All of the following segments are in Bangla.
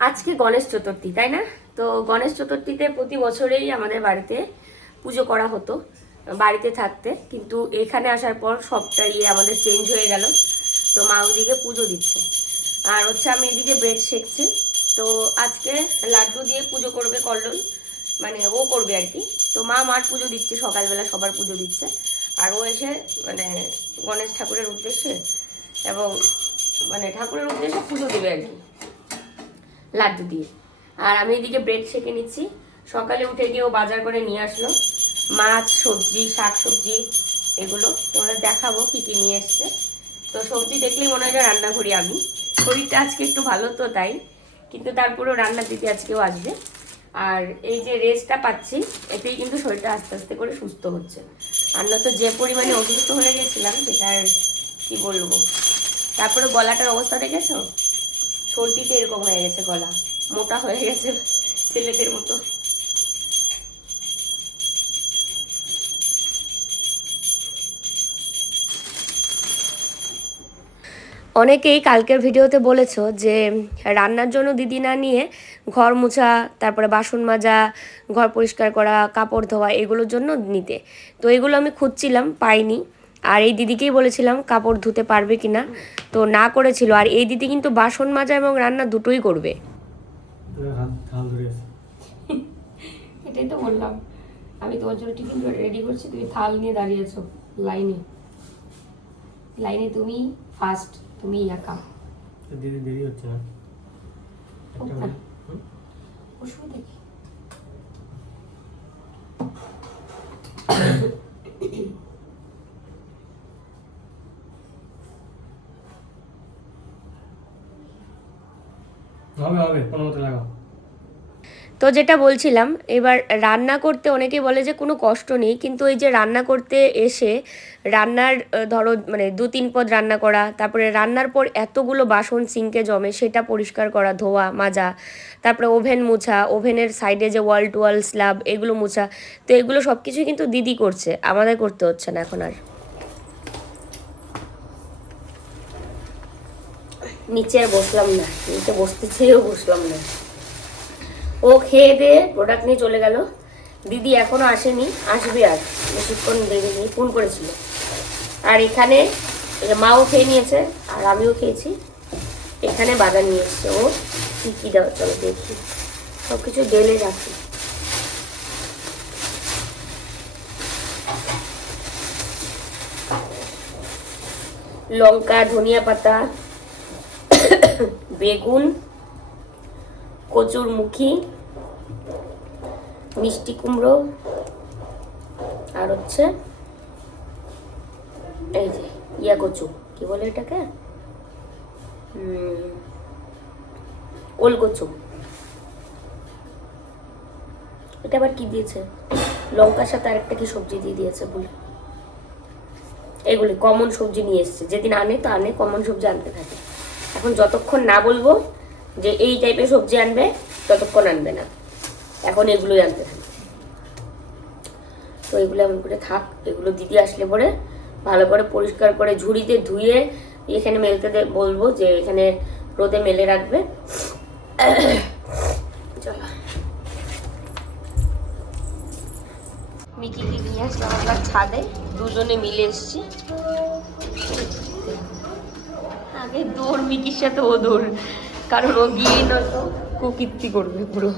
আজকে গণেশ চতুর্থী, তাই না? তো গণেশ চতুর্থীতে প্রতি বছরেই আমাদের বাড়িতে পুজো করা হতো, বাড়িতে থাকতে। কিন্তু এখানে আসার পর সবটা ইয়ে আমাদের চেঞ্জ হয়ে গেল। তো মা ওদিকে পুজো দিচ্ছে। আর হচ্ছে আমি এদিকে ব্রেড শেখছি তো আজকে লাড্ডু দিয়ে পুজো করবে কল্লোল। মানে ও করবে আর কি। তো মা মার পুজো দিচ্ছে, সকালবেলা সবার পুজো দিচ্ছে। আর ও এসে মানে গণেশ ঠাকুরের উদ্দেশ্যে এবং মানে ঠাকুরের উদ্দেশ্যে পুজো দেবে আর কি। লাড্ডু দিয়ে। আর আমি এদিকে ব্রেড সেঁকে নিচ্ছি। সকালে উঠে গিয়ে ও বাজার করে নিয়ে আসলো। মাছ, সবজি, শাক সবজি, এগুলো তোমাদের দেখাবো কি কি নিয়ে এসছে। তো সবজি দেখলেই মনে হয় রান্না করি আমি। শরীরটা আজকে একটু ভালো তো তাই, কিন্তু তারপরেও রান্না দিতে আজকেও আসবে। আর এই যে রেস্টটা পাচ্ছি, এতেই কিন্তু শরীরটা আস্তে আস্তে করে সুস্থ হচ্ছে। আর তো যে পরিমাণে অসুস্থ হয়ে গেছিলাম সেটা আর কি বলব? তারপরে গলাটার অবস্থা দেখেছ? সর্দিতে এরকম হয়ে গেছে গলা। মোটা হয়ে গেছে ছেলেদের মতো। অনেকেই কালকের ভিডিওতে বলেছ যে রান্নার জন্য দিদি না নিয়ে ঘর মোছা, তারপরে বাসন মাজা, ঘর পরিষ্কার করা, কাপড় ধোয়া, এগুলোর জন্য নিতে। তো এগুলো আমি খুঁজছিলাম, পাইনি। আর এই দিদিকেই বলেছিলাম কাপড় ধুতে পারবে কি না তো না করেছিল। আর এই দিদি কিন্তু বাসন মাজা এবং রান্না দুটোই করবে। আছে এটাই তো বললাম। আমি তোমার জন্য টিফিন রেডি করছি তুমি থাল নিয়ে দাঁড়িয়েছো লাইনে। লাইনে তুমি ফার্স্ট তুমি একা। দিদি দেরি হচ্ছে না? অসুবিধা কি হবে হবে কোনো মতো লাগাও। তো যেটা বলছিলাম, এবার রান্না করতে অনেকে বলে যে কোনো কষ্ট নেই, কিন্তু এই যে রান্না করতে এসে রান্নার ধরো মানে দু তিন পদ রান্না করা, তারপরে রান্নার পর এতগুলো বাসন সিঙ্কে জমে, সেটা পরিষ্কার করা, ধোয়া, মাজা, তারপরে ওভেন মুছা, ওভেনের সাইডে যে ওয়াল টু ওয়াল স্ল্যাব, এগুলো মুছা, তো এগুলো সব কিছুই কিন্তু দিদি করছে, আমাদের করতে হচ্ছে না এখন আর। নিচে আর বসলাম না, নিচে বসতে চেয়েও বসলাম না। ও খেয়ে দিয়ে প্রোডাক্ট নিয়ে চলে গেল। দিদি এখনও আসেনি, আসবে আর, বেশিক্ষণ দেরি নিয়ে ফোন করেছিল। আর এখানে মাও খেয়ে নিয়েছে, আর আমিও খেয়েছি। এখানে বাজার নিয়ে এসছে ও, কী কী দেওয়া চলো দেখি। সব কিছু ডেলে রাখি। লঙ্কা, ধনিয়া পাতা বেগুন কচুর মুখি মিষ্টি কুমড়ো, আর হচ্ছে এই যে ইয়া কচু, কি বলে এটাকে? ওল কচু। এটা আবার কি দিয়েছে? লঙ্কার সাথে আরেকটা কি সবজি দিয়ে দিয়েছে বলে। এগুলি কমন সবজি নিয়ে এসছে। যেদিন আনে তো আনে কমন সবজি আনতে থাকে। এখন যতক্ষণ না বলব যে এই টাইপের সবজি আনবে, ততক্ষণ আনবে না। এখন এগুলোই আনতে থাকে তো এগুলো এমন করে থাক, এগুলো দিদি আসলে পরে ভালো করে পরিষ্কার করে ঝুড়িতে ধুয়ে এখানে মেলতে বলব যে এখানে রোদে মেলে রাখবে। চলো। মিকিকে নিয়ে আসলাম আমরা ছাদে। দুজনে মিলে এসছি। আগে দৌড় মিকির সাথে ও দৌড়। কারণ ও গিয়ে নয়তো কুকীর্তি করবে পুরো।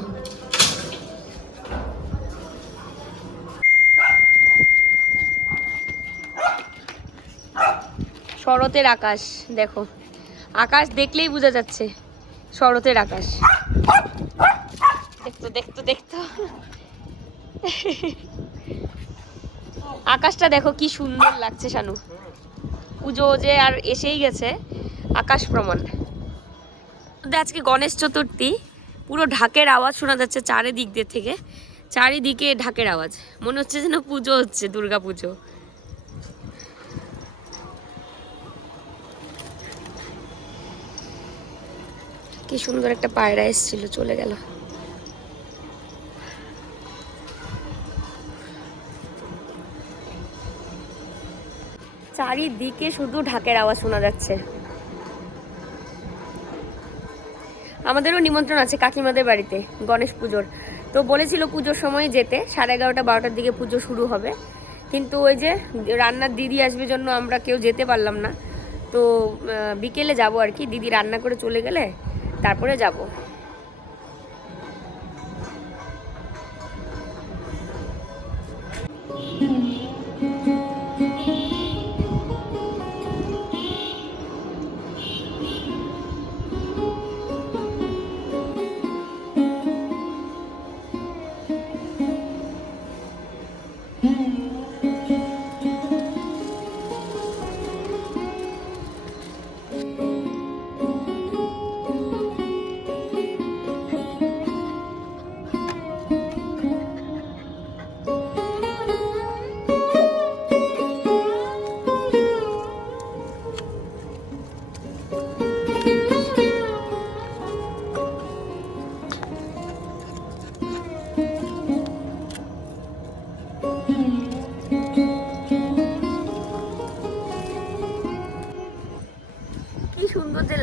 শরতের আকাশ দেখো। আকাশ দেখলেই বোঝা যাচ্ছে শরতের আকাশ। দেখতো দেখতো দেখতো। আকাশটা দেখো কি সুন্দর লাগছে শানু। পুজো যে আর এসেই গেছে। আকাশ প্রমাণ আজকে গণেশ চতুর্থী। পুরো ঢাকের আওয়াজ শোনা যাচ্ছে চারিদিক দিয়ে থেকে। চারিদিকে ঢাকের আওয়াজ। মনে হচ্ছে যেন পুজো হচ্ছে দুর্গা পুজো কি সুন্দর একটা পায়রা এসেছিল, চলে গেল। চারিদিকে শুধু ঢাকের আওয়াজ শোনা যাচ্ছে। আমাদেরও নিমন্ত্রণ আছে কাকিমাদের বাড়িতে, গণেশ পুজোর। তো বলেছিল পুজোর সময় যেতে, সাড়ে এগারোটা, বারোটার দিকে পুজো শুরু হবে। কিন্তু ওই যে রান্নার দিদি আসবে জন্য আমরা কেউ যেতে পারলাম না। তো বিকেলে যাব আর কি, দিদি রান্না করে চলে গেলে, তারপরে যাব।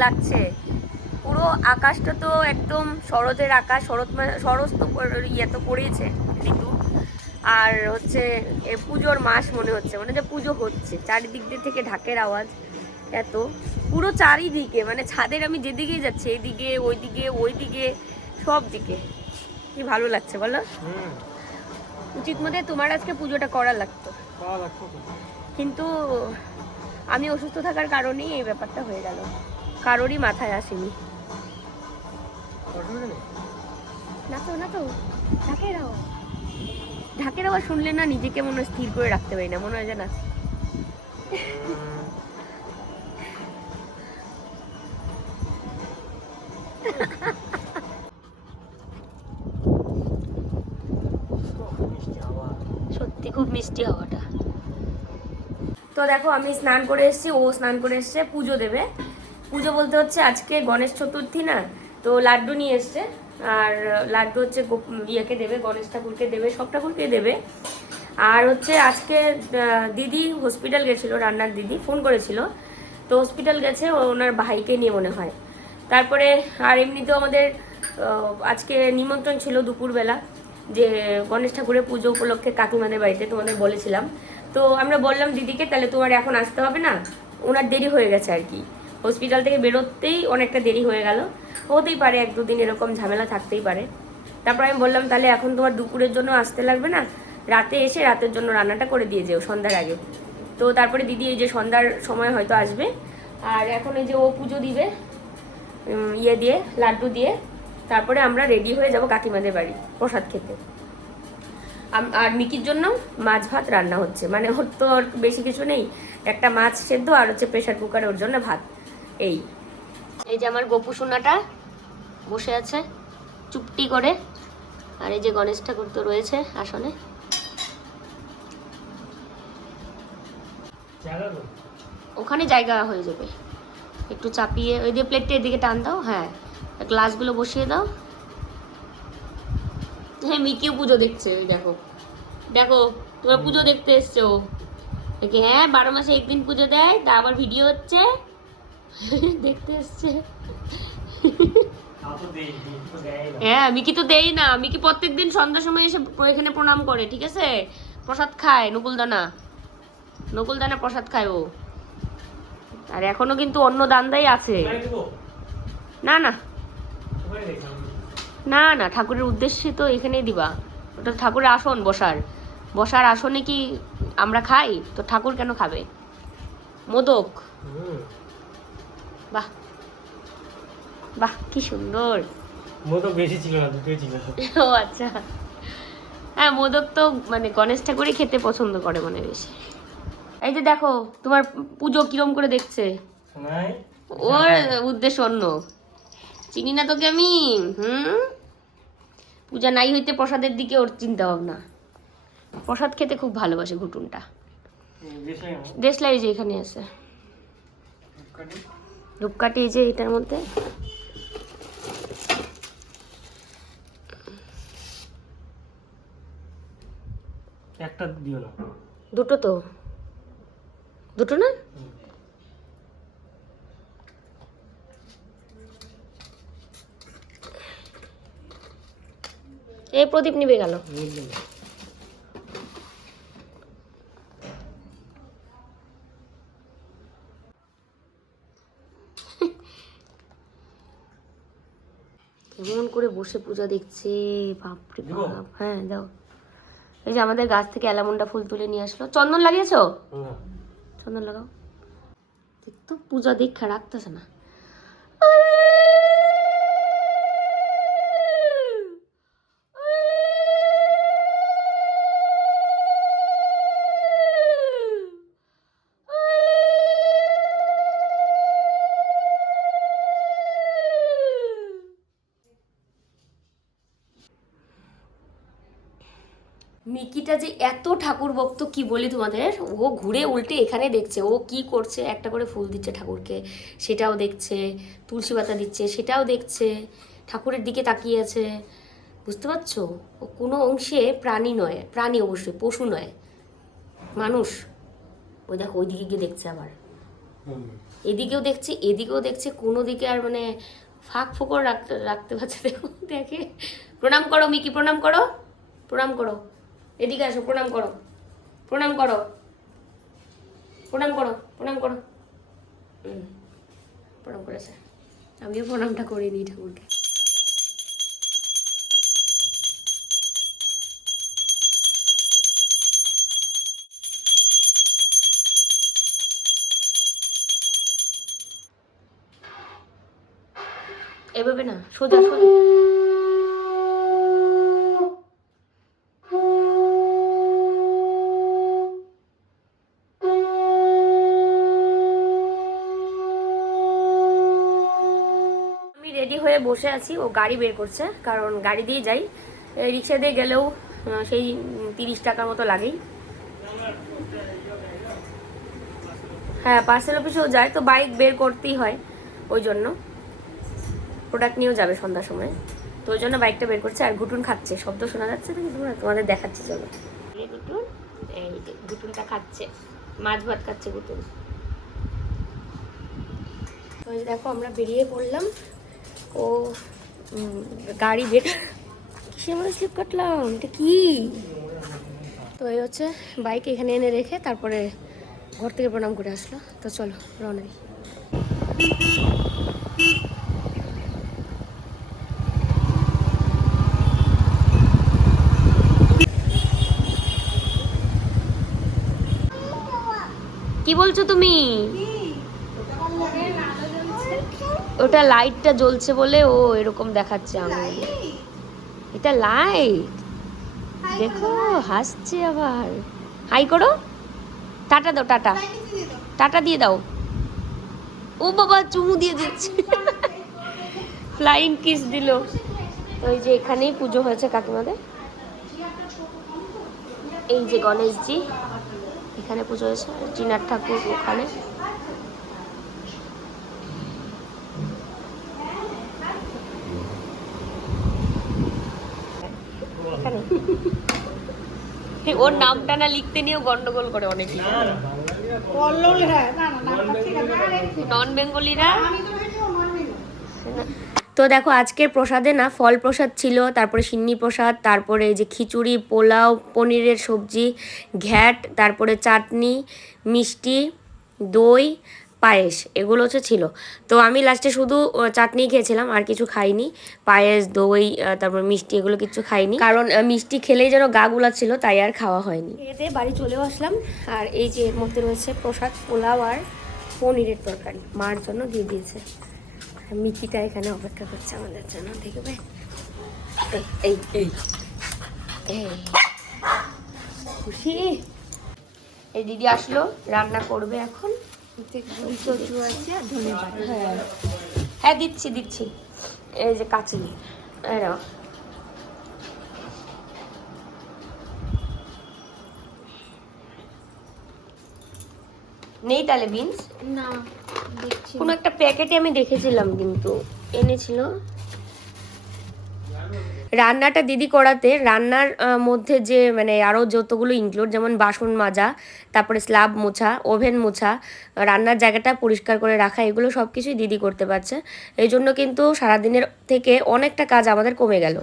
লাগছে। পুরো আকাশটা তো একদম শরতের আকাশ শরৎ মা- শরৎ তো ইয়ে তো পড়েছে ঋতু। আর হচ্ছে এ পুজোর মাস মনে হচ্ছে মানে যে পুজো হচ্ছে চারিদিক দিয়ে থেকে ঢাকের আওয়াজ এত। পুরো চারিদিকে মানে ছাদের আমি যেদিকেই যাচ্ছি এদিকে ওইদিকে ওইদিকে সব দিকে। কি ভালো লাগছে বলো? হুম। উচিত মধ্যে তোমার আজকে পুজোটা করা লাগতো। কিন্তু আমি অসুস্থ থাকার কারণেই এই ব্যাপারটা হয়ে গেল। কারোরই মাথায় আসেনি। অসুবিধা নেই না তো না তো ঢাকের আওয়াজ ঢাকের আওয়াজ শুনলে না নিজেকে মনে হয় স্থির করে রাখতে পারি না মনে হয় যে না সত্যি খুব মিষ্টি হাওয়াটা। তো দেখো আমি স্নান করে এসেছি ও স্নান করে এসছে পুজো দেবে। পুজো বলতে হচ্ছে আজকে গণেশ চতুর্থী না? তো লাড্ডু নিয়ে এসছে। আর লাড্ডু হচ্ছে ইয়েকে দেবে, গণেশ ঠাকুরকে দেবে, সব ঠাকুরকে দেবে। আর হচ্ছে আজকে দিদি হসপিটাল গেছিল, রান্নার দিদি ফোন করেছিল। তো হসপিটাল গেছে ওনার ভাইকে নিয়ে মনে হয়। তারপরে আর এমনিতেও আমাদের আজকে নিমন্ত্রণ ছিল দুপুরবেলা যে গণেশ ঠাকুরের পুজো উপলক্ষে কাকিমাদের বাড়িতে, তোমাদের বলেছিলাম। তো আমরা বললাম, দিদিকে, তাহলে তোমার এখন আসতে হবে না? ওনার দেরি হয়ে গেছে আর কি। হসপিটাল থেকে বেরোতেই অনেকটা দেরি হয়ে গেল। হতেই পারে এক দুদিন এরকম ঝামেলা থাকতেই পারে। তারপর আমি বললাম, তাহলে এখন তোমার দুপুরের জন্য আসতে লাগবে না? রাতে এসে রাতের জন্য রান্নাটা করে দিয়ে যেও সন্ধ্যার আগে। তো তারপরে দিদি এই যে সন্ধ্যার সময় হয়তো আসবে। আর এখন এই যে ও পুজো দিবে ইয়ে দিয়ে, লাড্ডু দিয়ে, তারপরে আমরা রেডি হয়ে যাব কাকিমাদের বাড়ি প্রসাদ খেতে। আর মিকির জন্য মাছ ভাত রান্না হচ্ছে। মানে ওর তো বেশি কিছু নেই। একটা মাছ সেদ্ধ আর হচ্ছে প্রেশার কুকারে ওর জন্য ভাত। এই। এই যে আমার গোপু সোনাটা বসে আছে চুপটি করে। আর এই যে গণেশ ঠাকুর তো রয়েছে আসনে। ওখানে জায়গা হয়ে যাবে। একটু চাপিয়ে, ওই দিয়ে প্লেটটা এদিকে টান দাও হ্যাঁ। গ্লাসগুলো বসিয়ে দাও। হ্যাঁ মিকিও পুজো দেখছে ওই দেখো। দেখো, তোমরা পুজো দেখতে এসছো। হ্যাঁ বারো মাসে একদিন পুজো দেয়, তা আবার ভিডিও হচ্ছে। দেখতে এসছে। তো না। হ্যাঁ মিকি তো দেই না। মিকি প্রত্যেকদিন সন্ধ্যার সময় এসে এখানে প্রণাম করে ঠিক আছে? প্রসাদ খায় নকুলদানা। নকুলদানা প্রসাদ খায় ও। আর এখনও কিন্তু অন্য দান্দাই আছে। না না। না না ঠাকুরের উদ্দেশ্যে তো এখানেই দিবা। ওটা ঠাকুরের আসন বসার। বসার আসনে কি আমরা খাই? তো ঠাকুর কেন খাবে? মোদক। বাহ। বাহ কি সুন্দর। মোদক বেশি ছিল না দুটোই ছিল। ও আচ্ছা। হ্যাঁ মোদক তো মানে গণেশ ঠাকুরই খেতে পছন্দ করে মানে বেশি। এই যে দেখো তোমার পুজো কিরম করে দেখছে? ওর উদ্দেশ্য অন্য। চিনি না তোকে আমি? হুম? পূজা নাই হইতে প্রসাদের দিকে ওর চিন্তা ভাবনা প্রসাদ খেতে খুব ভালোবাসে ঘুটুনটা। দেশলাই যে এখানে আছে। ধূপকাঠি এই যে এটার মধ্যে। একটা দিও না। দুটো তো। দুটো না? এই প্রদীপ নিবে গেল কেমন করে বসে পূজা দেখছে বাপরে বাপ হ্যাঁ দাও। এই যে আমাদের গাছ থেকে অ্যালামন্ডা ফুল তুলে নিয়ে আসলো। চন্দন লাগিয়েছো? চন্দন লাগাও। তো পূজা দেখা রাখতেছে না। মিকিটা যে এত ঠাকুর ভক্ত কি বলি তোমাদের? ও ঘুরে উল্টে এখানে দেখছে, ও কি করছে? একটা করে ফুল দিচ্ছে ঠাকুরকে, সেটাও দেখছে, তুলসী পাতা দিচ্ছে, সেটাও দেখছে, ঠাকুরের দিকে তাকিয়ে আছে। বুঝতে পারছ? ও কোনো অংশে প্রাণী নয়, প্রাণী অবশ্যই, পশু নয়। মানুষ। ওই দেখো ওই দিকে গিয়ে দেখছে আবার। এদিকেও দেখছে এদিকেও দেখছে, কোনো দিকে আর মানে ফাঁক ফোকর রাখতে রাখতে পারছে দেখো দেখে, প্রণাম করো মিকি, প্রণাম করো প্রণাম করো। এদিকে আসো, প্রণাম করো। প্রণাম করো। প্রণাম করো প্রণাম করো। প্রণাম করেছে। আমিও প্রণামটা করে নিই ঠাকুরকে। এভাবে না, সোজা সোজা। হয়ে বসে আছি ও গাড়ি বের করছে কারণ গাড়ি দিয়ে যাই। রিক্সা দিয়ে গেলেও সেই তিরিশ টাকার মতো লাগেই। হ্যাঁ পার্সেল অফিসেও যায় তো বাইক বের করতেই হয় ওই জন্য। প্রোডাক্ট নিয়েও যাবে সন্ধ্যার সময়। তো ওই জন্য বাইকটা বের করছে আর ঘুটুন খাচ্ছে। শব্দ শোনা যাচ্ছে তোমরা তোমাদের দেখাচ্ছি চলো। ঘুটুন এই ঘুটুনটা খাচ্ছে মাছ ভাত খাচ্ছে ঘুটুন। তো দেখো আমরা বেরিয়ে পড়লাম। ও গাড়ি বের কিসে আমরা স্লিপ কাটলাম? এটা কি? তো এই হচ্ছে বাইক এখানে এনে রেখে তারপরে ঘর থেকে প্রণাম করে আসলো। তো চলো, রওনা দিই। কি বলছো তুমি? ওটা লাইটটা জ্বলছে বলে ও এরকম দেখাচ্ছে আমি এটা লাইট দেখো হাসছে আবার। হাই করো। টাটা দাও টাটা। টাটা দিয়ে দাও। ও বাবা চুমু দিয়ে দিচ্ছে। ফ্লাইং কিস দিল। ওই যে এখানেই পুজো হয়েছে কাকিমাদের। এই যে গণেশজি এখানে পুজো হয়েছে। জিনার ঠাকুর ওখানে। ওর নামটা না লিখতে নিয়েও গন্ডগোল করে অনেকে। কল্লোল না না নামটা ঠিক আছে আরে নন বেঙ্গলিরা তো দেখো আজকের প্রসাদে না ফল প্রসাদ ছিল তারপরে সিন্নি প্রসাদ তারপরে এই যে খিচুড়ি পোলাও পনিরের সবজি ঘ্যাট তারপরে চাটনি মিষ্টি দই পায়েস, এগুলো হচ্ছে ছিল। তো আমি লাস্টে শুধু চাটনি খেয়েছিলাম, আর কিছু খাইনি। পায়েস, দই তারপর মিষ্টি, এগুলো কিছু খাইনি। কারণ মিষ্টি খেলেই যেন গা গুলা ছিল তাই আর খাওয়া হয়নি। এতে বাড়ি চলেও আসলাম, আর এই যে এর মধ্যে রয়েছে প্রসাদ, পোলাও আর পনিরের তরকারি। মার জন্য দিয়ে দিয়েছে। মিকিটা এখানে অপেক্ষা করছে আমাদের জন্য, দেখবে? এই। এই। খুশি? এই দিদি আসলো, রান্না করবে এখন। হ্যাঁ হ্যাঁ দিচ্ছি দিচ্ছি। এই যে কাচি। নেই তাহলে বিনস না দেখছি কোনো একটা প্যাকেটে আমি দেখেছিলাম কিন্তু এনেছিল। রান্নাটা দিদি করাতে রান্নার মধ্যে যে মানে আরও যতগুলো ইনক্লুড যেমন বাসন মাজা, তারপরে স্ল্যাব মোছা ওভেন মোছা, রান্নার জায়গাটা পরিষ্কার করে রাখা, এগুলো সব কিছুই দিদি করতে পারছে। এই জন্য কিন্তু সারাদিনের থেকে অনেকটা কাজ আমাদের কমে গেল।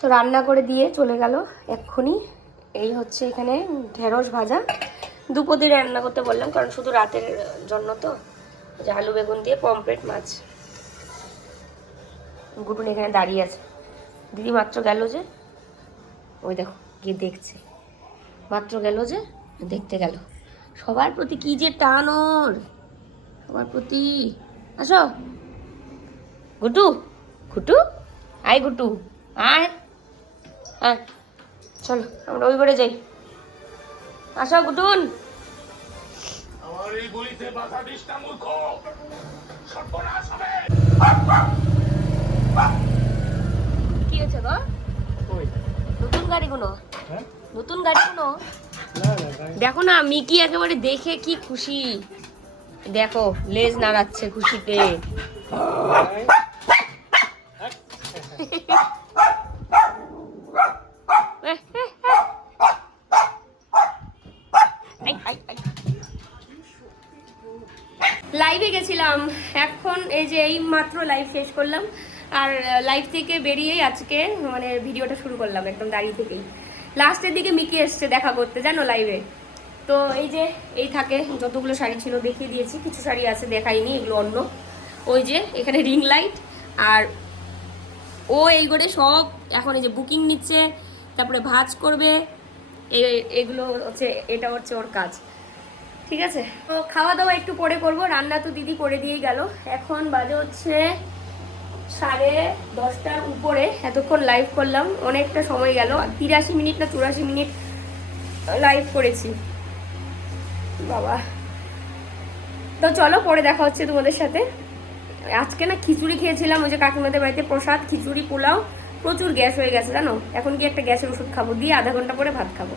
তো রান্না করে দিয়ে চলে গেল এক্ষুনি। এই হচ্ছে এখানে ঢেঁড়স ভাজা। দুপুরে রান্না করতে বললাম, কারণ শুধু রাতের জন্য তো। যে আলু বেগুন দিয়ে পমপ্লেট মাছ। গুটুন এখানে দাঁড়িয়ে আছে। দিদি মাত্র গেল যে, ওই দেখো, গিয়ে দেখছে। মাত্র গেল যে, দেখতে গেল। সবার প্রতি কি যে টান ওর? সবার প্রতি। আসো। গুটু গুটু, আয় গুটু, আয়। আয়, চলো, আমরা ওই করে যাই। আসো গুটুন। আমার এই গলিতে বাধা দিস না মূর্খ। সর্বনাশ হবে। কি হয়েছে গো? নতুন গাড়ি কোনো হ্যাঁ? নতুন গাড়ি কোনো না না গাড়ি দেখো না মিকি একেবারে দেখে কি খুশি। দেখো লেজ নাড়াচ্ছে খুশিতে। লাইভে গেছিলাম। এখন এই যে এই মাত্র লাইভ শেষ করলাম। আর লাইভ থেকে বেরিয়েই আজকে মানে ভিডিওটা শুরু করলাম একদম দাঁড়িয়ে থেকেই। লাস্টের দিকে মিকি এসছে দেখা করতে, জানো লাইভে তো এই যে, এই থাকে, যতগুলো শাড়ি ছিল দেখিয়ে দিয়েছি। কিছু শাড়ি আছে দেখাইনি, এগুলো অন্য। ওই যে, এখানে রিং লাইট আর ও এই করে সব, এখন এই যে বুকিং নিচ্ছে, তারপরে ভাজ করবে। এগুলো হচ্ছে, এটা হচ্ছে ওর কাজ। ঠিক আছে? তো খাওয়া দাওয়া একটু পরে করব, রান্না তো দিদি করে দিয়েই গেল। এখন বাজে হচ্ছে সাড়ে দশটার উপরে, এতক্ষণ লাইভ করলাম, অনেকটা সময় গেল। তিরাশি মিনিট না চুরাশি মিনিট লাইভ করেছি। বাবা। তো চলো, পরে দেখা হচ্ছে তোমাদের সাথে। আজকে না খিচুড়ি খেয়েছিলাম, ওই যে কাকিমাদের বাড়িতে প্রসাদ, খিচুড়ি, পোলাও, প্রচুর গ্যাস হয়ে গেছে, জানো? এখন কি একটা গ্যাসের ওষুধ খাব, দিয়ে আধা ঘণ্টা পরে ভাত খাব।